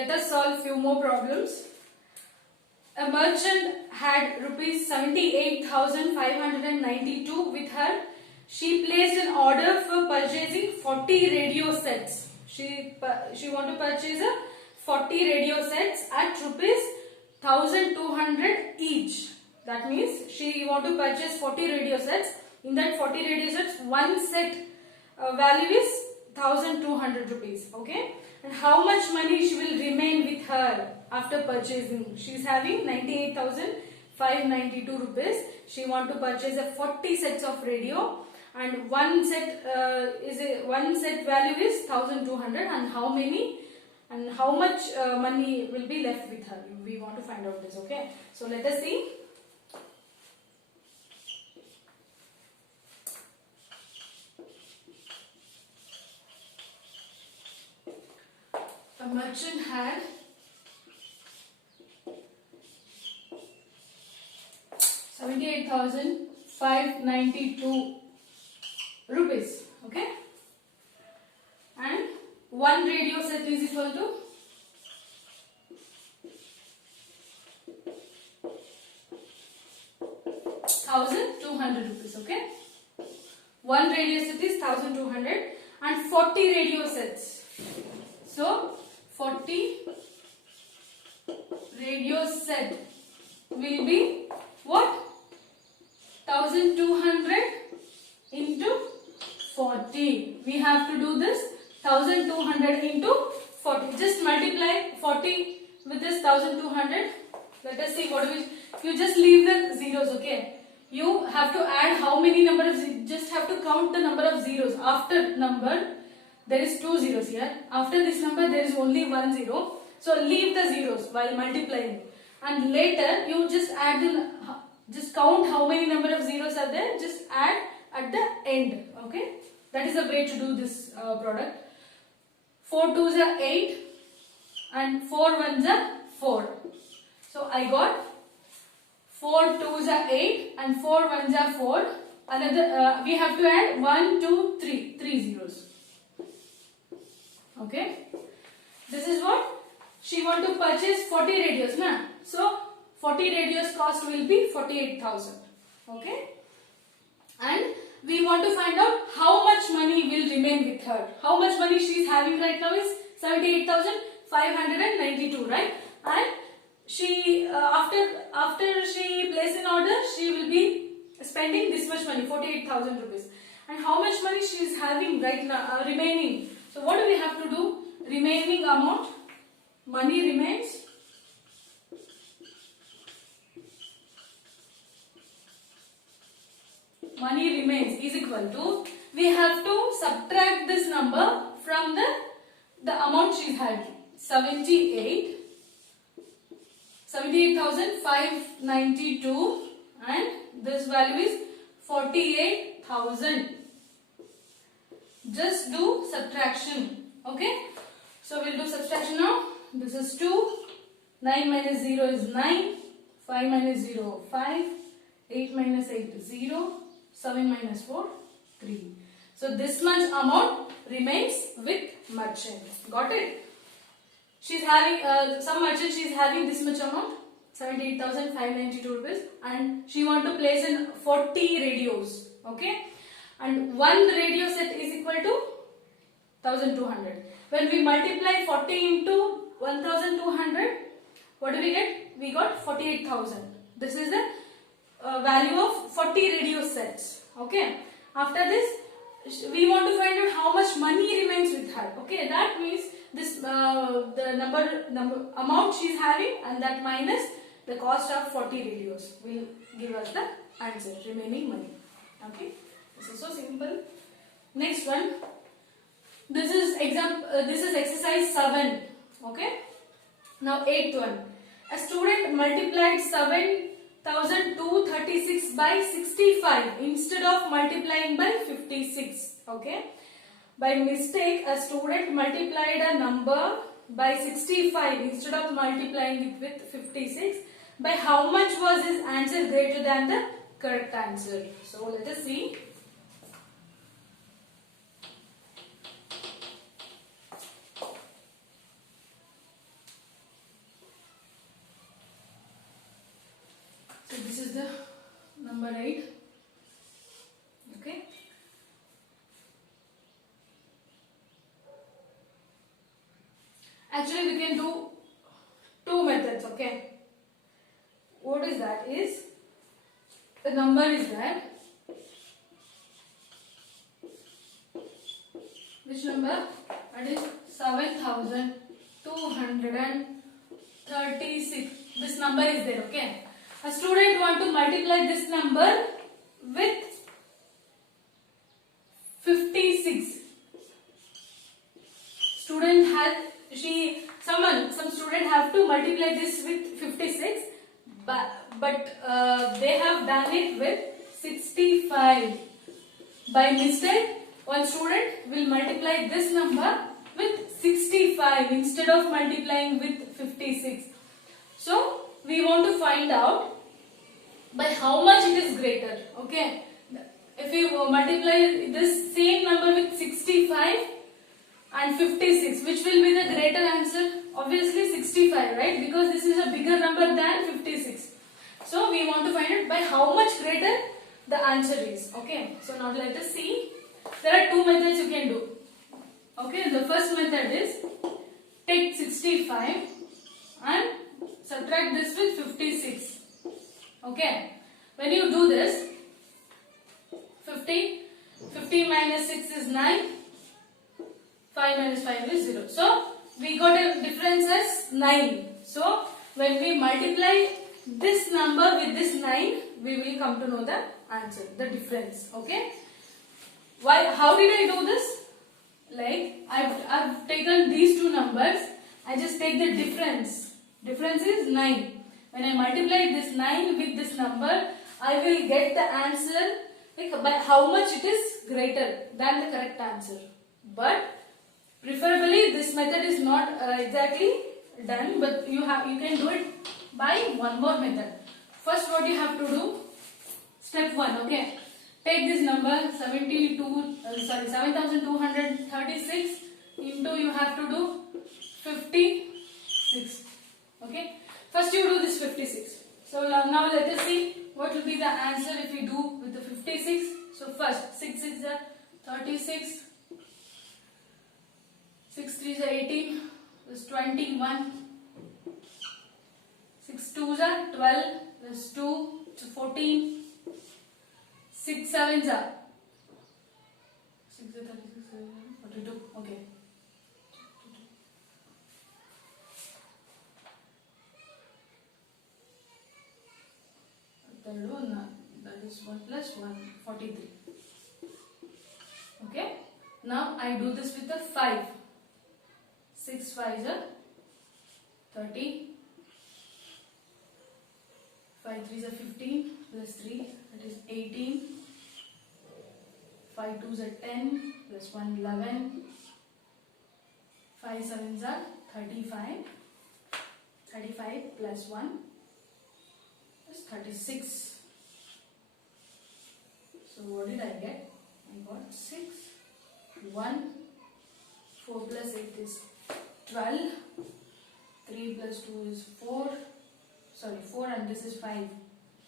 let us solve few more problems. A merchant had rupees 78,592 with her. She placed an order for purchasing 40 radio sets. She want to purchase a 40 radio sets at rupees 1,200 each. That means she want to purchase 40 radio sets. In that 40 radio sets, one set value is 1,200 rupees. Okay. And how much money she will remain with her after purchasing? She is having 98,592 rupees. She want to purchase a 40 sets of radio, and one set value is 1,200. And how many and how much money will be left with her? We want to find out this. Okay. So let us see. A merchant had 78,592 rupees. Okay, and one radio set is equal to 1,200 rupees. Okay, one radio set is 1,200 and 40 radio sets. So 40 radio set will be what? 1,200 into 40. We have to do this 1,200 into 40. Just multiply 40 with this 1,200. Let us see what we. You just leave the zeros. Okay. You have to add how many number of zeros. Just have to count the number of zeros. After number, there is 2 zeros here. After this number, there is only 1 zero. So leave the zeros while multiplying. And later, you just add the, just count how many number of zeros are there. Just add at the end. Okay. That is a way to do this product. 4 2s are 8 and 4 1s are 4. So I got 4 2s are 8 and 4 1s are 4. Another we have to add 1 2 3 zeros. Okay, this is what she want to purchase 40 radios, na? So 40 radios cost will be 48,000. Okay, and we want to find out how much money will remain with her. How much money she is having right now is 78,592, right? And she after she place an order, she will be spending this much money, 48,000 rupees. And how much money she is having right now remaining? So what do we have to do? Remaining amount, money remains. Money remains is equal to, we have to subtract this number from the amount she is having. 78,592 and this value is 48,000. Just do subtraction. Okay, so we'll do subtraction now. This is 2, 9 minus 0 is 9, 5 minus 0 5, 8 minus 8 is 0, 7 minus 4 3. So this much amount remains with merchant. Got it? She's having some merchant, she is having this much amount, 78,592 rupees, and she want to place in 40 radios. Okay, and one radio set is equal to 1,200. When we multiply 40 into 1,200, what do we get? We got 48,000. This is the value of 40 radio sets. Okay. After this, we want to find out how much money remains with her. Okay. That means this the number amount she is having, and that minus the cost of 40 radios will give us the answer, remaining money. Okay. This is so simple. Next one. This is exercise 7. Okay. Now 8th one. A student multiplied 7,236 by 65 instead of multiplying by 56. Okay. By mistake, a student multiplied a number by 65 instead of multiplying it with 56. By how much was his answer greater than the correct answer? So let us see. number 8. Okay. Actually, we can do two methods. Okay. What is that? Is the number is that which number? That is 7236. This number is there. Okay. A student want to multiply this number with 56. Student has some student have to multiply this with 56, but they have done it with 65. By mistake, one student will multiply this number with 65 instead of multiplying with 56. So we want to find out by how much it is greater. Okay, if you multiply this same number with 65 and 56, which will be the greater answer? Obviously 65, right? Because this is a bigger number than 56. So we want to find out by how much greater the answer is. Okay, so now let us see. There are two methods you can do. Okay, the first method is take 65 and subtract this with 56. Okay, when you do this, 15 minus 6 is 9, 5 minus 5 is 0. So we got a difference as 9. So when we multiply this number with this 9, we will come to know the answer, the difference. Okay, why? How did I do this? Like I've taken these two numbers, I just take the difference. Difference is 9. When I multiply this 9 with this number, I will get the answer like by how much it is greater than the correct answer. But preferably this method is not exactly done, but you can do it by one more method. First, what you have to do? Step 1. Okay. Take this number 7236 into, you have to do 56. Okay. First you do this 56. So now let us see what will be the answer if we do with the 56. So first 6 is 36, 6 3 is 18, plus 21, 6 2 is 12, plus 2 is 14. 6 7 are 6 is 36, 42. Okay. Third one, that is 1 plus 1, 43. Okay. Now I do this with the 5. 6 5 are 30. 5 3 is 15 plus 3, that is 18. 5 2 is 10 plus 1 11. 5 7 are 35. 35 plus 1 is 36. So what did I get? I got 6. 1. 4 plus 8 is 12. 3 plus 2 is 4. Sorry, 4 and this is 5.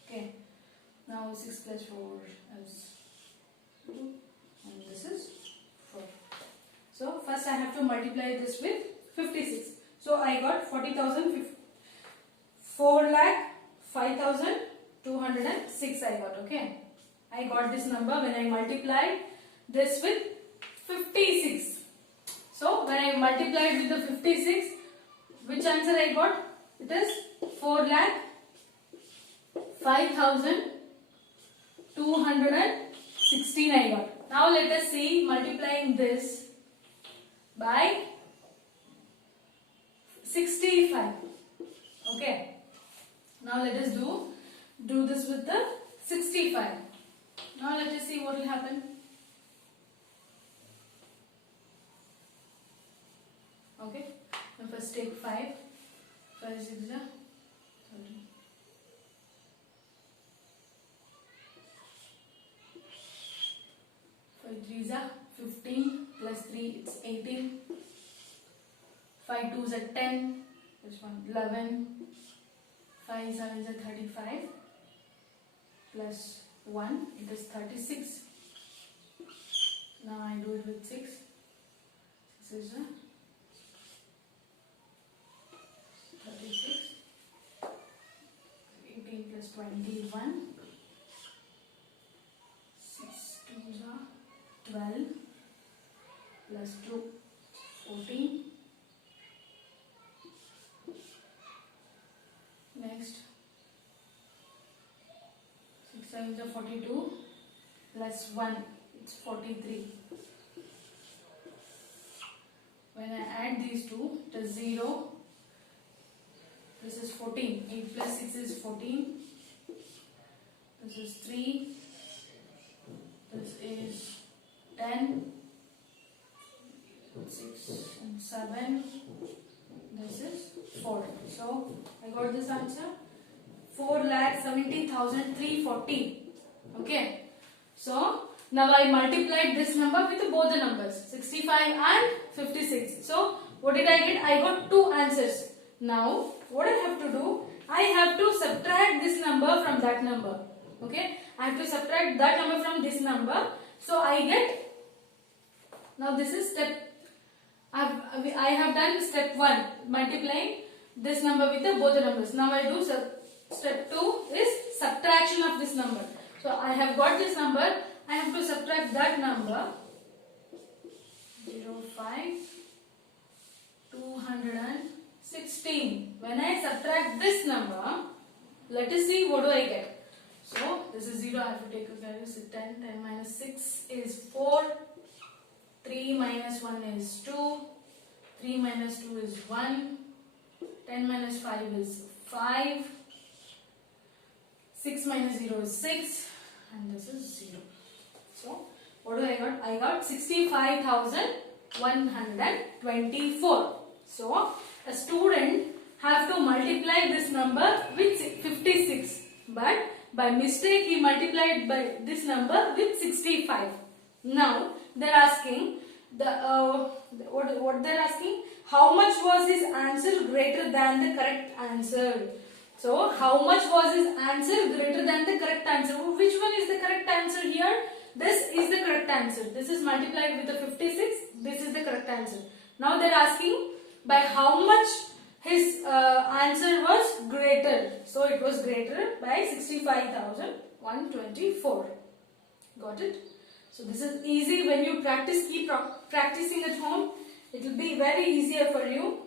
Okay. Now 6 plus 4 is 2 and this is 4. So first I have to multiply this with 56. So I got 40,000, 4,05,206 I got. Okay. I got this number when I multiplied this with 56. So when I multiplied with the 56, which answer I got? It is 4,05,216 I got. Now let us see multiplying this by 65. Okay. Now let us do this with the 65. Now let us see what will happen. Okay. Now first take 5. 5 6 is 30. 5 3 is 15 plus 3 it's 18. 5 2 is 10 plus 1 11. 5 7 is 35 plus 1, it is 36. Now I do it with 6. This is 36. 18 plus 21. 6 2s are 12 plus 2, 14. Next, 6 times are 42 plus 1, it's 43. When I add these two, it is 0. This is 14. 8 plus 6 is 14. This is 3. This is 10. 6 and 7. This is 4. So I got this answer. 4,70,340. Okay. So now I multiplied this number with both the numbers 65 and 56. So what did I get? I got two answers. Now what I have to do? I have to subtract this number from that number. Okay. I have to subtract that number from this number. So I get. Now this is step. I have done step 1, multiplying this number with both the numbers. Now I do step 2 is subtraction of this number. So I have got this number. I have to subtract that number. 0, 5, 216. When I subtract this number, let us see what do I get. So this is 0. I have to take a value. 10. 10 minus 6 is 4. 3 minus 1 is 2. 3 minus 2 is 1. 10 minus 5 is 5. 6 minus 0 is 6. And this is 0. So, what do I got? I got 65,124. So, a student have to multiply this number with 56. But by mistake, he multiplied by this number with 65. Now, they are asking what they are asking, how much was his answer greater than the correct answer. So how much was his answer greater than the correct answer? Which one is the correct answer here? This is the correct answer. This is multiplied with the 56. This is the correct answer. Now they are asking by how much his answer was greater. So it was greater by 65,124. Got it? So this is easy. When you practice, keep practicing at home. It will be very easier for you.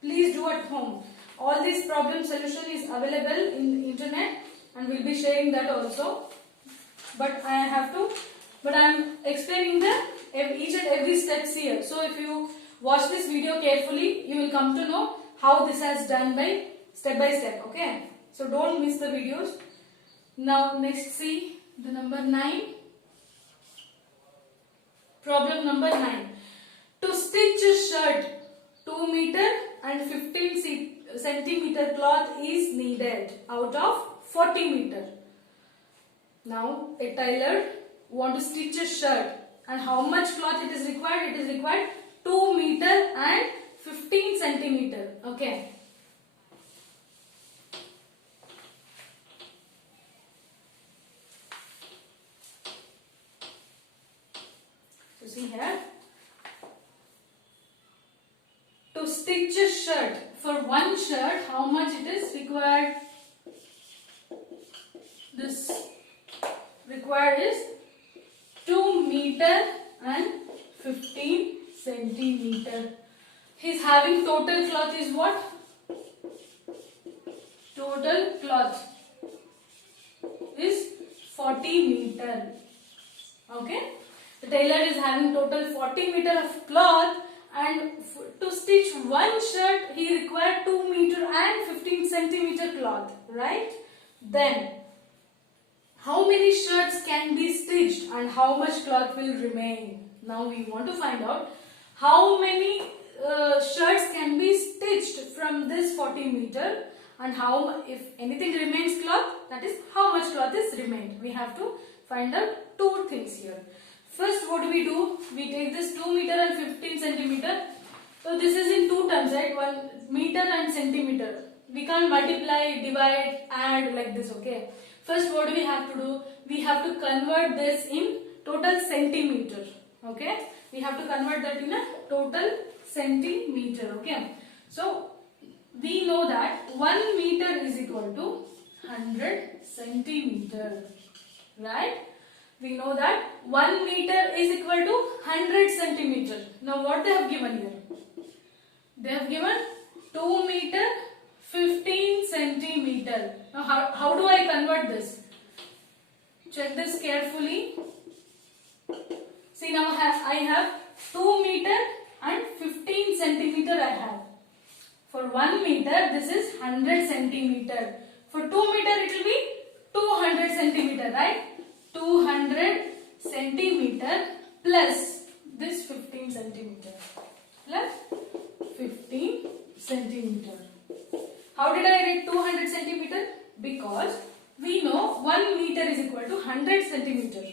Please do at home. All this problem solution is available in the internet, and we'll be sharing that also. But I am explaining each and every steps here. So if you watch this video carefully, you will come to know how this has done by step. Okay. So don't miss the videos. Now next see the number 9. Problem number 9. To stitch a shirt, 2 meter and 15 centimeter cloth is needed out of 40 meter. Now a tailor want to stitch a shirt, and how much cloth it is required? It is required 2 meter and 15 centimeter. Okay. So see here. To stitch a shirt, for one shirt, how much it is required? This required is 2 meter and 15 centimeter. He's having total cloth is what? Total cloth is 40 meter. Okay. The tailor is having total 40 meter of cloth, and to stitch one shirt he required 2 meter and 15 centimeter cloth, right? Then how many shirts can be stitched and how much cloth will remain? Now we want to find out how many shirts can be stitched from this 40 meter, and how, if anything remains cloth, that is how much cloth is remained. We have to find out two things here. First, what do? We take this 2 meter and 15 centimeter. So this is in two terms, right? 1 meter and centimeter. We can't multiply, divide, add like this, okay? First, what do we have to do? we have to convert this in total centimeter. Okay, we have to convert that in a total centimeter. Okay, so we know that 1 meter is equal to 100 centimeter, right? We know that 1 meter is equal to 100 centimeter. Now what they have given here? They have given 2 meter 15 centimeter. Now how do I convert this? Check this carefully. See, now I have 2 meter and 15 centimeter I have. For 1 meter, this is 100 centimeter. For 2 meter, it will be 200 centimeter, right? 200 centimeter plus this 15 centimeter. Plus 15 centimeter. How did I get 200 centimeter? Because we know 1 meter is equal to 100 centimeter.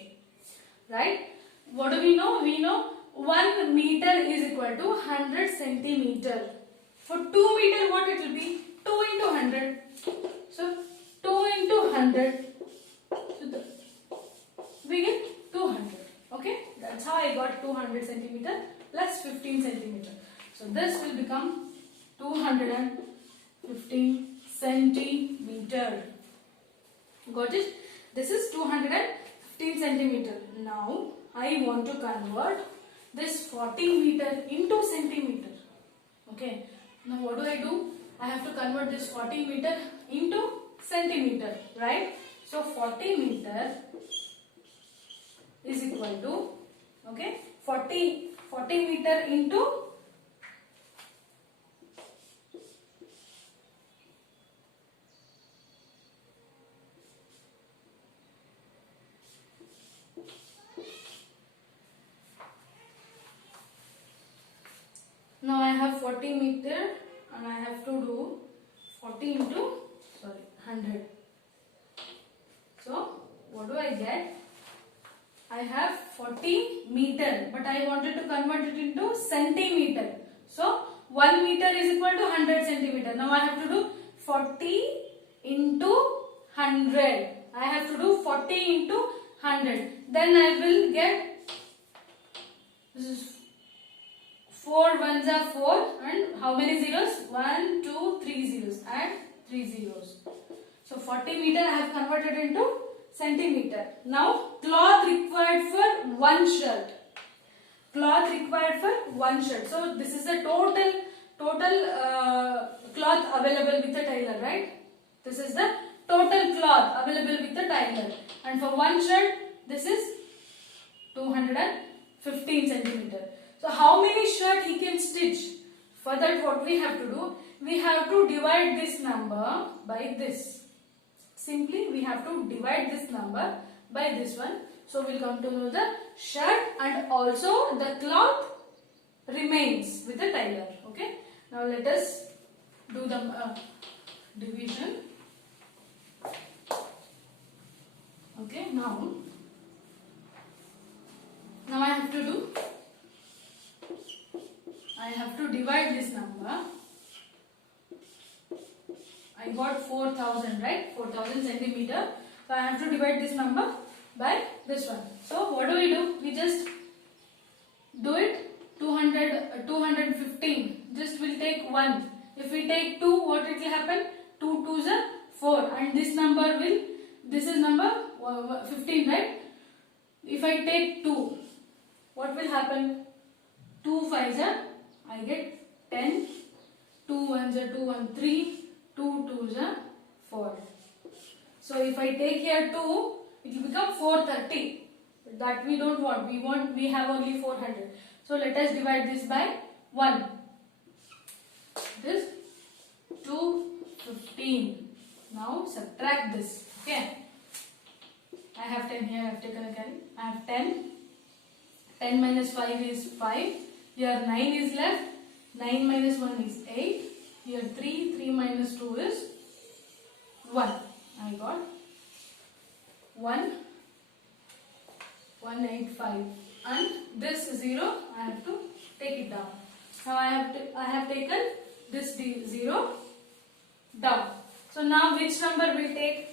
Right? What do we know? We know 1 meter is equal to 100 centimeter. For 2 meter, what it will be? 2 into 100. So, 2 into 100. So, we get 200. Okay? That's how I got 200 centimeter plus 15 centimeter. So, this will become 215 centimeter. Got it? This is 215 centimeter. Now, I want to convert this 40 meter into centimeter. Okay. Now what do? I have to convert this 40 meter into centimeter, right? So 40 meter is equal to, okay, 40 meter into now I have 40 meter and I have to do 40 into 100. So what do I get? I have 40 meter, but I wanted to convert it into centimeter. So 1 meter is equal to 100 centimeter. Now I have to do 40 into 100. I have to do 40 into 100. Then I will get, this is 4 ones are 4 and how many zeros? 1, 2, 3 zeros and 3 zeros. So 40 meter I have converted into centimeter. Now cloth required for one shirt. Cloth required for one shirt. So this is the total cloth available with the tailor, right? This is the total cloth available with the tailor. And for one shirt, this is 215 centimeter. So how many shirt he can stitch? For that what we have to do? We have to divide this number by this. Simply we have to divide this number by this one. So we will come to know the shirt and also the cloth remains with the tailor. Okay. Now let us do the division. Okay. Now I have to do. I have to divide this number. I got 4,000, right? 4,000 centimeter. So I have to divide this number by this one. So what do? We just do it 215. Just will take 1. If we take 2, what it will happen? 2 2s are 4 and this number will, this is number 15, right? If I take 2, what will happen? 2 5s are, I get 10, 2 1s are 2 1 3, 2 2s are 4. So if I take here 2, it will become 430. That we don't want. We have only 400. So let us divide this by 1. This 215. Now subtract this. Okay. I have 10 here. I have taken a carry. I have 10. 10 minus 5 is 5. Here 9 is left. 9 minus 1 is 8. Here 3. 3 minus 2 is 1. I got 185. And this 0, I have to take it down. Now I have taken this 0 down. So now which number will take?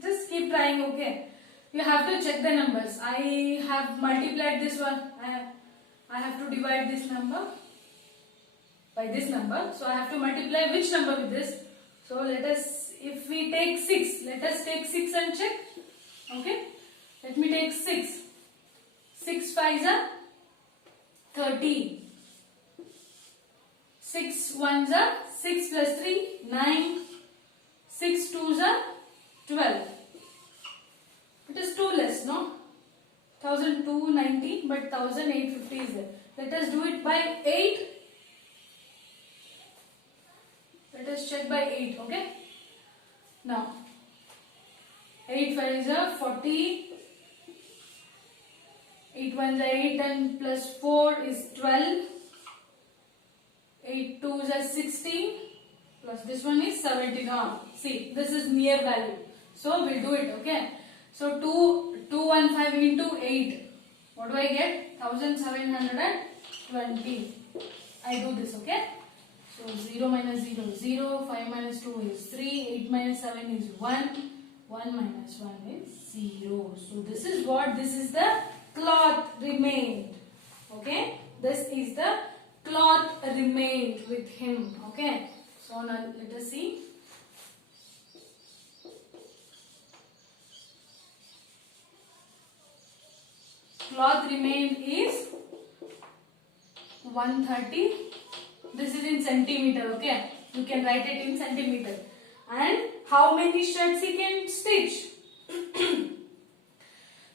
Just keep trying, okay? you have to check the numbers. I have multiplied this one. I have to divide this number by this number. So I have to multiply which number with this. So let us, if we take 6, let us take 6 and check. Okay. Let me take 6. 6 5s are 30. 6 1s are 6 plus 3, 9. 6 2s are 12. It is 2 less, no? 1290, but 1850 is there. Let us do it by 8. Let us check by 8, okay? Now, 8 5s are 40. 8 1s are 8 and plus 4 is 12. 8 2s are 16. Plus this one is 17. See, this is near value. So, we'll do it, okay? So, 215 into 8. What do I get? 1720. I do this, okay? So, 0 minus 0 is 0. 5 minus 2 is 3. 8 minus 7 is 1. 1 minus 1 is 0. So, this is what? This is the cloth remained. Okay? This is the cloth remained with him. Okay? So, now let us see. Cloth remained is 130. This is in centimeter, okay? You can write it in centimeter. And how many shirts he can stitch?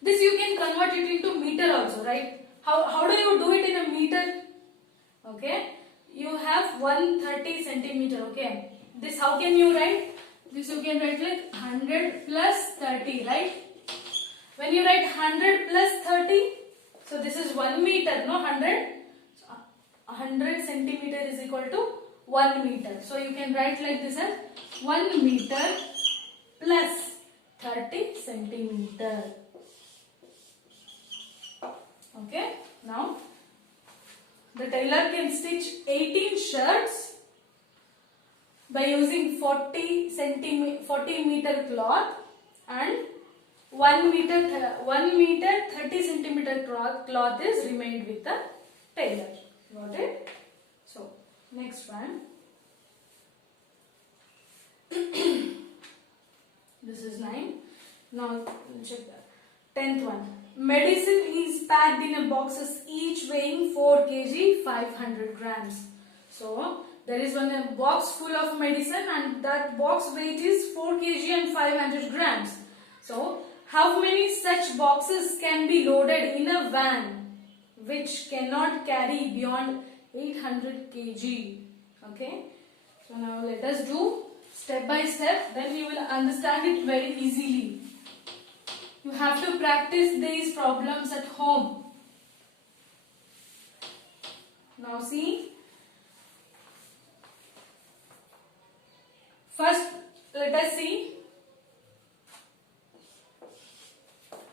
This you can convert it into meter also, right? How do you do it in a meter? Okay? You have 130 centimeter, okay? This how can you write? This you can write like 100 plus 30, right? When you write 100 plus 30, so this is 1 meter, no 100. So 100 centimeter is equal to 1 meter. So you can write like this as 1 meter plus 30 centimeter. Okay, now the tailor can stitch 18 shirts by using 40 meter cloth and 1 meter 30 centimeter cloth is remained with the tailor. Got it? So next one. This is 9. Now check that. 10th one. Medicine is packed in a boxes each weighing 4 kg 500 grams. So there is one box full of medicine and that box weight is 4 kg and 500 grams. So how many such boxes can be loaded in a van which cannot carry beyond 800 kg? Okay. So now let us do step by step, then you will understand it very easily. You have to practice these problems at home. Now see. First, let us see.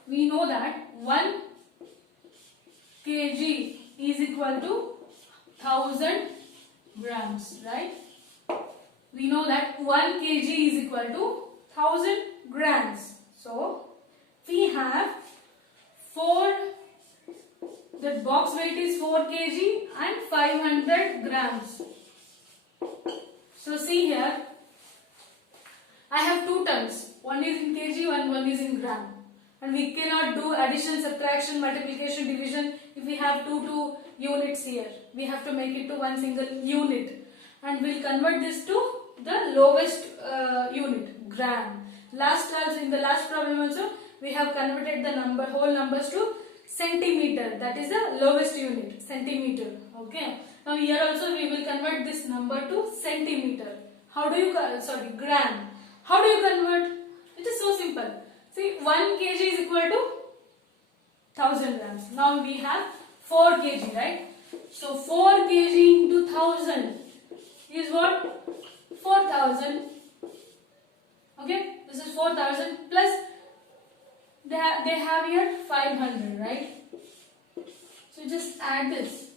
We know that 1 kg is equal to 1000 grams, right? We know that 1 kg is equal to 1000 grams. So, we have 4, the box weight is 4 kg and 500 grams. So, see here, I have 2 terms. One is in kg and one is in gram. And we cannot do addition, subtraction, multiplication, division if we have two units here. We have to make it to one single unit. And we'll convert this to the lowest unit, gram. In the last problem also, we have converted the whole numbers to centimeter. That is the lowest unit, centimeter. Okay. Now here also we will convert this number to centimeter. How do you, gram. How do you convert? It is so simple. See, 1 kg is equal to 1000 grams. Now we have 4 kg, right? So 4 kg into 1000 is what? 4000. Okay, this is 4000 plus they have here 500, right? So just add this.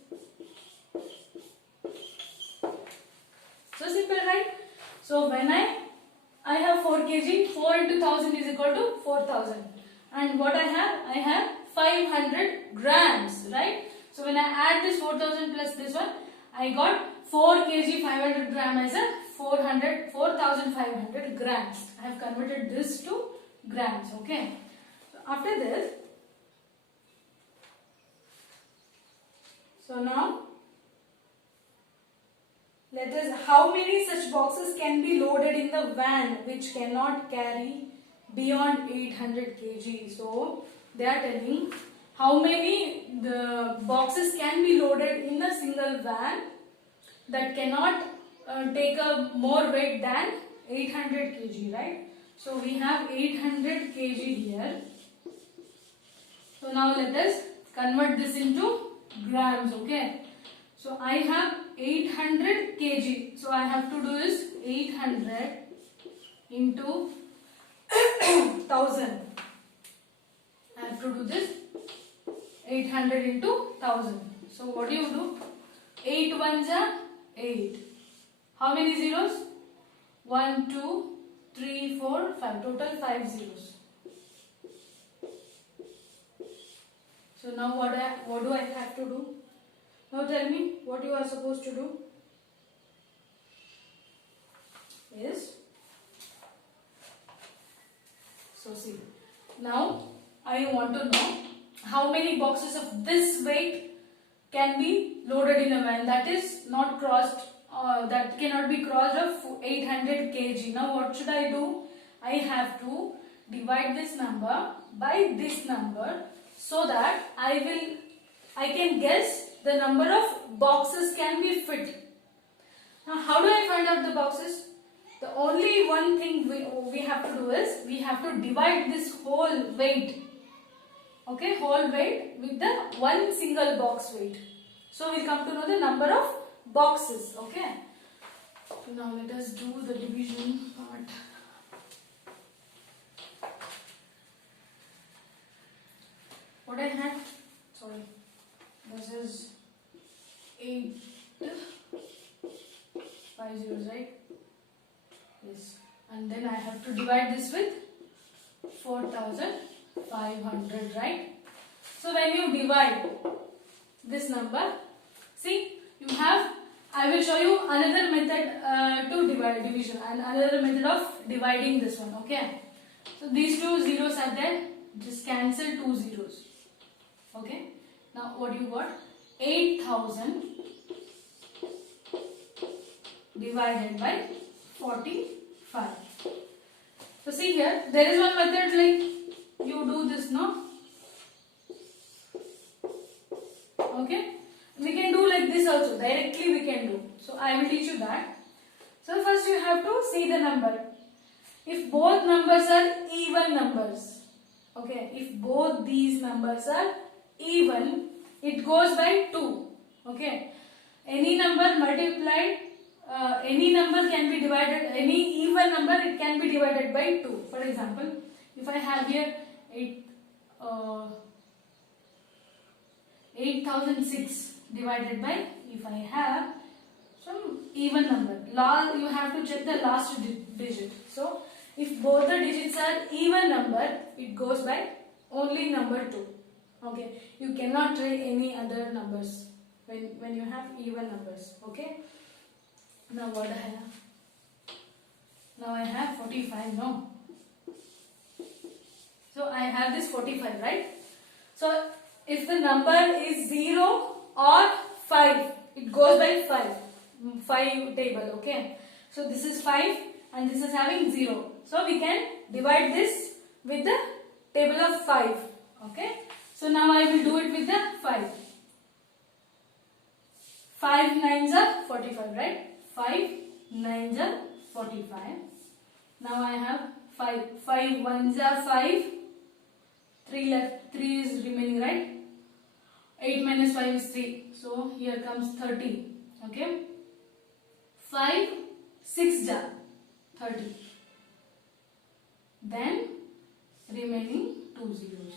So simple, right? So when I have 4 kg, 4 into 1000 is equal to 4000. And what I have 500 grams, right? So when I add this 4000 plus this one, I got 4 kg 500 gram as a 4500 grams. I have converted this to grams, okay? So after this, so now let us, how many such boxes can be loaded in the van which cannot carry beyond 800 kg? So they are telling how many the boxes can be loaded in a single van that cannot take a more weight than 800 kg, right? So we have 800 kg here. So now let us convert this into grams, okay? So I have 800 kg. So I have to do is 800 into 1000. I have to do this 800 into 1000. So what do you do? 8 ones are 8. How many zeros? 1, 2, 3, 4, 5. Total 5 zeros. So now what do I have to do? Now tell me what you are supposed to do. Yes. So see. Now I want to know how many boxes of this weight can be loaded in a van that is not crossed, that cannot be crossed of 800 kg. Now what should I do? I have to divide this number by this number so that I can guess the number of boxes can be fit. Now how do I find out the boxes? The only one thing we have to do is we have to divide this whole weight, okay, whole weight with the one single box weight. So we come to know the number of boxes, okay. So now let us do the division part. What I had, sorry, this is 8 5 zeros, right? Yes. And then I have to divide this with 4500, right? So when you divide this number, see, you have, I will show you another method to divide division and another method of dividing this one, okay? So these two zeros are there, just cancel 2 zeros, okay? Now what you got? 8000 divided by 45. So see here, there is one method like you do this, no? Okay? We can do like this also, directly we can do. So I will teach you that. So first you have to see the number. If both numbers are even numbers, okay, if both these numbers are even, it goes by 2, okay. Any number multiplied, any number can be divided, any even number it can be divided by 2. For example, if I have here 8006 divided by, if I have some even number, you have to check the last digit. So if both the digits are even number, it goes by only number 2. Okay, you cannot try any other numbers when you have even numbers. Okay. Now what I have? Now I have 45. No. So I have this 45, right? So if the number is 0 or 5, it goes by 5 table. Okay. So this is 5 and this is having 0. So we can divide this with the table of 5. Okay. So now I will do it with the 5. 5 9s are 45, right? 5 9s are 45. Now I have 5. 5 1s are 5. 3 left. 3 is remaining, right? 8 minus 5 is 3. So here comes 30. Okay. 5 6 are 30. Then remaining 2 zeros.